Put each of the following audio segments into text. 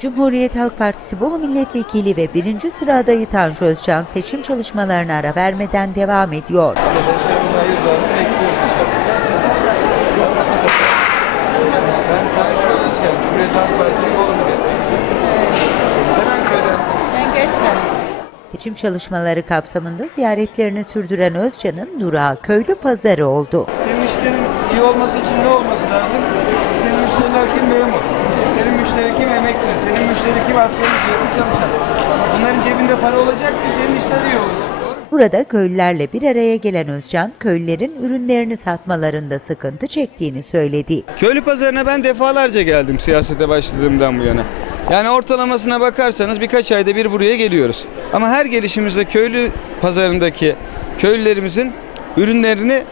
Cumhuriyet Halk Partisi Bolu Milletvekili ve birinci sıra adayı Tanju Özcan seçim çalışmalarına ara vermeden devam ediyor. Seçim çalışmaları kapsamında ziyaretlerini sürdüren Özcan'ın durağı köylü pazarı oldu. Senin müşterinin iyi olması için ne olması lazım? Senin müşteriler kim memur? Müşteri kim emekli? Senin müşteri kim asgari ücretli çalışan? Bunların cebinde para olacak ki senin işler iyi olacak. Burada köylülerle bir araya gelen Özcan, köylülerin ürünlerini satmalarında sıkıntı çektiğini söyledi. Köylü pazarına ben defalarca geldim siyasete başladığımdan bu yana. Yani ortalamasına bakarsanız birkaç ayda bir buraya geliyoruz. Ama her gelişimizde köylü pazarındaki köylülerimizin ürünlerini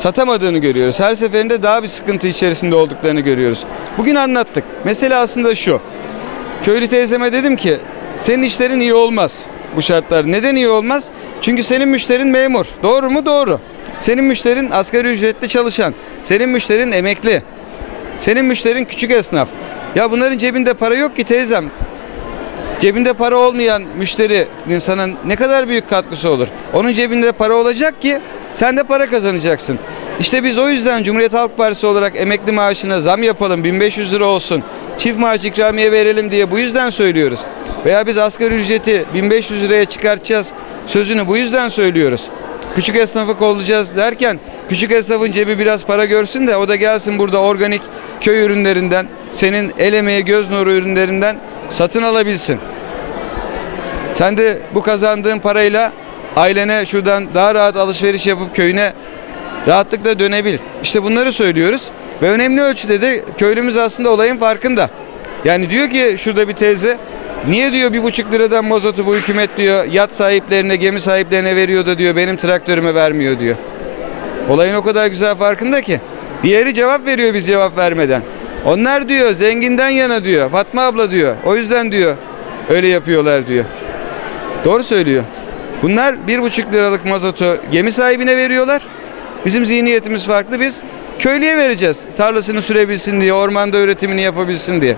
satamadığını görüyoruz. Her seferinde daha bir sıkıntı içerisinde olduklarını görüyoruz. Bugün anlattık. Mesele aslında şu. Köylü teyzeme dedim ki senin işlerin iyi olmaz bu şartlar. Neden iyi olmaz? Çünkü senin müşterin memur. Doğru mu? Doğru. Senin müşterin asgari ücretli çalışan. Senin müşterin emekli. Senin müşterin küçük esnaf. Ya bunların cebinde para yok ki teyzem. Cebinde para olmayan müşterinin sana ne kadar büyük katkısı olur? Onun cebinde para olacak ki sen de para kazanacaksın. İşte biz o yüzden Cumhuriyet Halk Partisi olarak emekli maaşına zam yapalım 1500 lira olsun. Çift maaş ikramiye verelim diye bu yüzden söylüyoruz. Veya biz asgari ücreti 1500 liraya çıkartacağız sözünü bu yüzden söylüyoruz. Küçük esnafı kollayacağız derken küçük esnafın cebi biraz para görsün de o da gelsin burada organik köy ürünlerinden, senin el emeği göz nuru ürünlerinden satın alabilsin. Sen de bu kazandığın parayla ailene şuradan daha rahat alışveriş yapıp köyüne rahatlıkla dönebil. İşte bunları söylüyoruz. Ve önemli ölçüde de köylümüz aslında olayın farkında. Yani diyor ki şurada bir teyze niye diyor bir buçuk liradan mazotu bu hükümet diyor yat sahiplerine gemi sahiplerine veriyor da diyor benim traktörüme vermiyor diyor. Olayın o kadar güzel farkında ki. Diğeri cevap veriyor biz cevap vermeden. Onlar diyor zenginden yana diyor. Fatma abla diyor. O yüzden diyor öyle yapıyorlar diyor. Doğru söylüyor. Bunlar bir buçuk liralık mazotu gemi sahibine veriyorlar. Bizim zihniyetimiz farklı. Biz köylüye vereceğiz. Tarlasını sürebilsin diye, ormanda üretimini yapabilsin diye.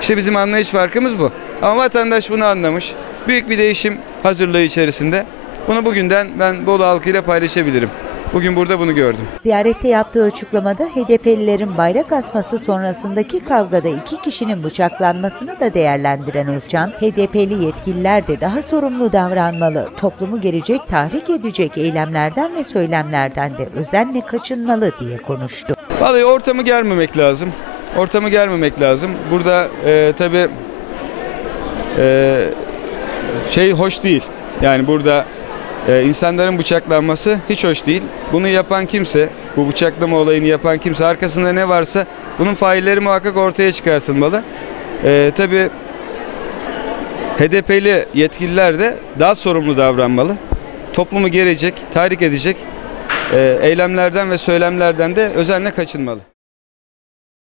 İşte bizim anlayış farkımız bu. Ama vatandaş bunu anlamış. Büyük bir değişim hazırlığı içerisinde. Bunu bugünden ben Bolu halkıyla paylaşabilirim. Bugün burada bunu gördüm. Ziyarette yaptığı açıklamada HDP'lilerin bayrak asması sonrasındaki kavgada iki kişinin bıçaklanmasını da değerlendiren Özcan, HDP'li yetkililer de daha sorumlu davranmalı, toplumu gelecek tahrik edecek eylemlerden ve söylemlerden de özenle kaçınmalı diye konuştu. Vallahi ortamı germemek lazım. Ortamı germemek lazım. Burada e, tabii e, şey hoş değil. Yani burada e, insanların bıçaklanması hiç hoş değil. Bunu yapan kimse, bu bıçaklama olayını yapan kimse arkasında ne varsa bunun failleri muhakkak ortaya çıkartılmalı. E, tabii HDP'li yetkililer de daha sorumlu davranmalı. Toplumu gelecek, tahrik edecek e, eylemlerden ve söylemlerden de özenle kaçınmalı.